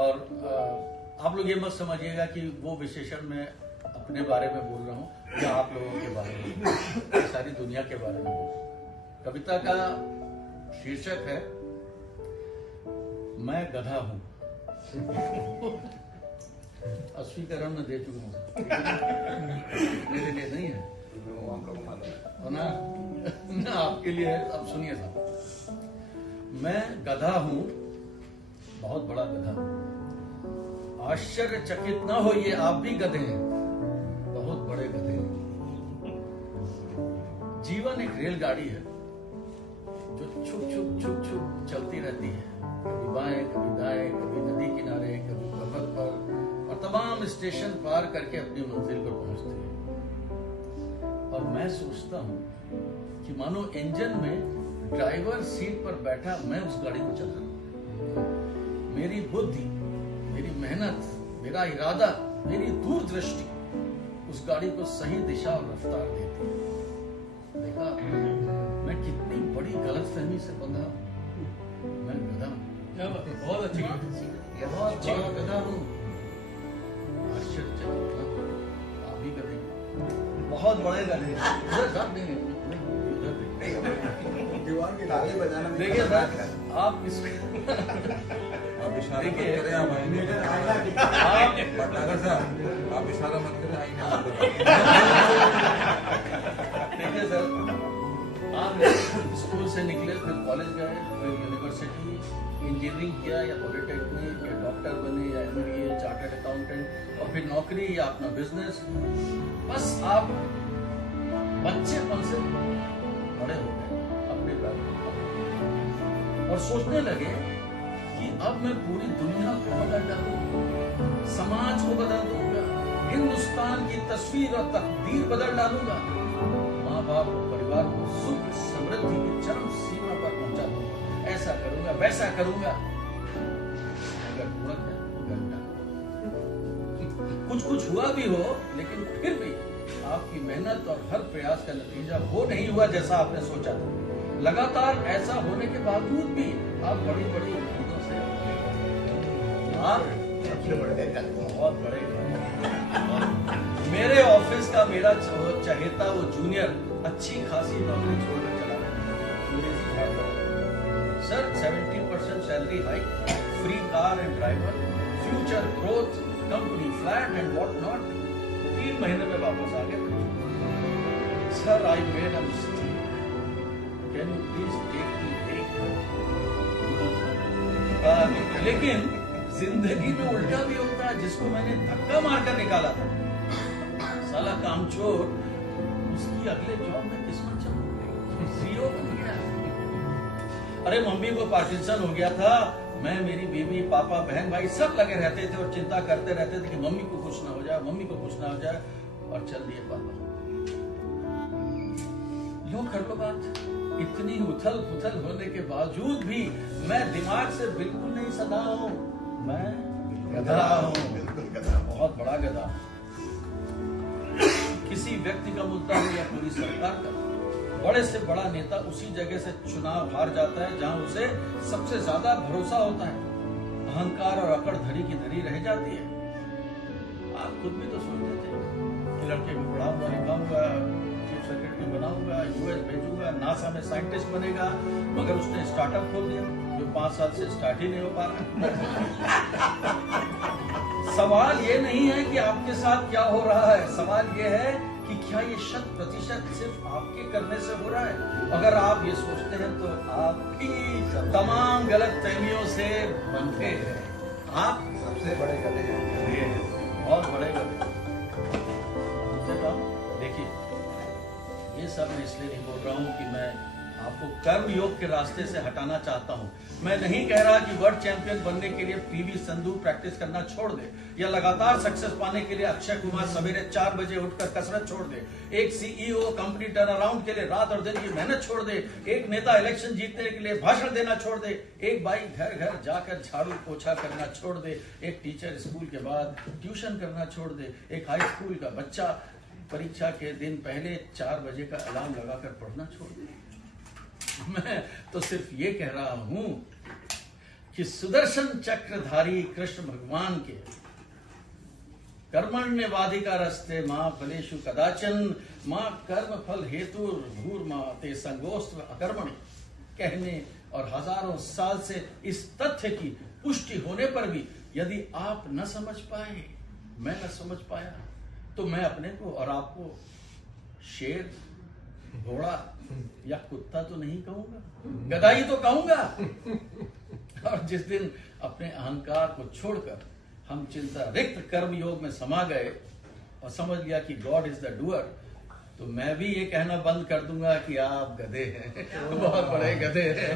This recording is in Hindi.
और आप लोग ये मत समझिएगा कि वो विशेषण मैं अपने बारे में बोल रहा हूँ या आप लोगों के बारे में, सारी दुनिया के बारे में बोल रहा हूँ। कविता का शीर्षक है मैं गधा हूँ। अस्वीकरण में दे चुका हूँ, मेरे लिए नहीं है ना, ना आपके लिए है। अब सुनिए साहब, मैं गधा हूँ, बहुत बड़ा गधा हूँ। आश्चर्यचकित ना होइए, आप भी गधे हैं, बहुत बड़े गधे हैं। जीवन एक रेलगाड़ी है जो छुप छुप छुप छुप चलती रहती है, कभी बाएं कभी दाएं, कभी नदी किनारे, कभी पर्वत पर, और तमाम स्टेशन पार करके अपनी मंजिल पर पहुंचती है। और मैं सोचता हूं कि मानो इंजन में ड्राइवर सीट पर बैठा मैं उस गाड़ी को चला रहा हूं। मेरी बुद्धि, मेरी मेहनत, मेरा इरादा, मेरी दूरदृष्टि उस गाड़ी को सही दिशा और रफ्तार देती है। देखा मैं कितनी बड़ी गलतफहमी से बंधा हूं। मैं गधा हूं, बहुत अच्छी गधा हूं। आश्चर्यचकित ना हो, आप भी गधे, बहुत बड़े गधे। देखिए सर, आप इसको आप इशारा मत करें, आप इशारा मत करें, देखिए सर, आप स्कूल से निकले, फिर कॉलेज गए, फिर यूनिवर्सिटी, इंजीनियरिंग किया या पॉलिटेक्निक, या डॉक्टर बने या MBA, चार्टर्ड अकाउंटेंट, और फिर नौकरी या अपना बिजनेस। बस आप बच्चेपन से बड़े हो गए अपने पैरों पर और सोचने लगे कि अब मैं पूरी दुनिया को बदल डालूंगा, समाज को बदल दूंगा, हिंदुस्तान की तस्वीर और तकदीर बदल डालूंगा, माँ बाप और परिवार को सुख समृद्धि की चरम सीमा पर पहुंचा दूंगा, ऐसा करूंगा वैसा करूंगा। अगर हुआ क्या? कुछ कुछ हुआ भी हो, लेकिन फिर भी आपकी मेहनत और हर प्रयास का नतीजा वो नहीं हुआ जैसा आपने सोचा था। लगातार ऐसा होने के बावजूद भी आप बड़ी बड़ी उम्मीदों से आप बहुत बड़े। मेरे ऑफिस का मेरा चहेता वो जूनियर अच्छी खासी नौकरी छोड़कर चला गया। Sir 70% salary hike, free car and driver, future growth, company flat and what not. 3 महीने में वापस आ गए। Sir I made a mistake, can you please take me back. लेकिन जिंदगी में उल्टा भी होता है, जिसको मैंने धक्का मारकर निकाला था, साला कामचोर, उसकी अगले जॉब में किस्मत चमक गई, CEO बन गया। अरे मम्मी को पार्किंसन हो गया था, मैं, मेरी बीवी, पापा, बहन, भाई सब लगे रहते थे और चिंता करते रहते थे कि मम्मी को कुछ ना हो जाए, मम्मी को कुछ ना हो जाए, और चल दिए पापा। लो कर लो बात, इतनी उथल पुथल होने के बावजूद भी मैं दिमाग से बिल्कुल नहीं सदा हूं। मैं गधा हूं, बहुत बड़ा गधा। किसी व्यक्ति का मुद्दा हो या पूरी सरकार का, बड़े से बड़ा नेता उसी जगह से चुनाव हार जाता है जहां उसे सबसे ज्यादा भरोसा होता है। अहंकार और अकड़ धरी की धरी रह जाती है। आप खुद भी तो सोचते थे कि लड़के को पढ़ाऊंगा, लिखाऊंगा, चीफ सेक्रेटरी बनाऊंगा, US भेजूंगा, नासा में साइंटिस्ट बनेगा, मगर उसने स्टार्टअप खोल दिया जो 5 साल से स्टार्ट ही नहीं हो पा रहा। सवाल ये नहीं है कि आपके साथ क्या हो रहा है, सवाल ये है कि क्या ये 100% सिर्फ आपके करने से हो रहा है। अगर आप ये सोचते हैं तो आपकी तमाम गलत फहमियों से बंधे हैं। आप सबसे बड़े गधे हैं, बहुत बड़े गधे। देखिए, ये सब मैं इसलिए नहीं बोल रहा हूँ कि मैं आपको कर्म योग के रास्ते से हटाना चाहता हूँ। मैं नहीं कह रहा कि वर्ल्ड चैंपियन बनने के लिए PV संधू प्रैक्टिस करना छोड़ दे, या लगातार सक्सेस पाने के लिए अक्षय कुमार सवेरे 4 बजे उठकर कसरत छोड़ दे, एक CEO कंपनी टर्न अराउंड के लिए रात और दिन की मेहनत छोड़ दे, एक नेता इलेक्शन जीतने के लिए भाषण देना छोड़ दे, एक भाई घर घर जाकर झाड़ू पोछा करना छोड़ दे, एक टीचर स्कूल के बाद ट्यूशन करना छोड़ दे, एक हाई स्कूल का बच्चा परीक्षा के दिन पहले 4 बजे का अलार्म लगाकर पढ़ना छोड़ दे। मैं तो सिर्फ ये कह रहा हूं कि कि सुदर्शन चक्रधारी कृष्ण भगवान के कर्मण्यवाधिकारस्ते मां फलेषु कदाचन मां कर्म फल हेतु भूर्मा ते संगोस्त्र अकर्मणि कहने और हजारों साल से इस तथ्य की पुष्टि होने पर भी यदि आप न समझ पाए, मैं न समझ पाया, तो मैं अपने को और आपको शेर, घोड़ा या कुत्ता तो नहीं कहूंगा, गधाई तो कहूंगा। और जिस दिन अपने अहंकार को छोड़कर हम चिंता रिक्त कर्म योग में समा गए और समझ लिया कि गॉड इज द डूअर, तो मैं भी ये कहना बंद कर दूंगा कि आप गधे हैं, बहुत बड़े गधे हैं।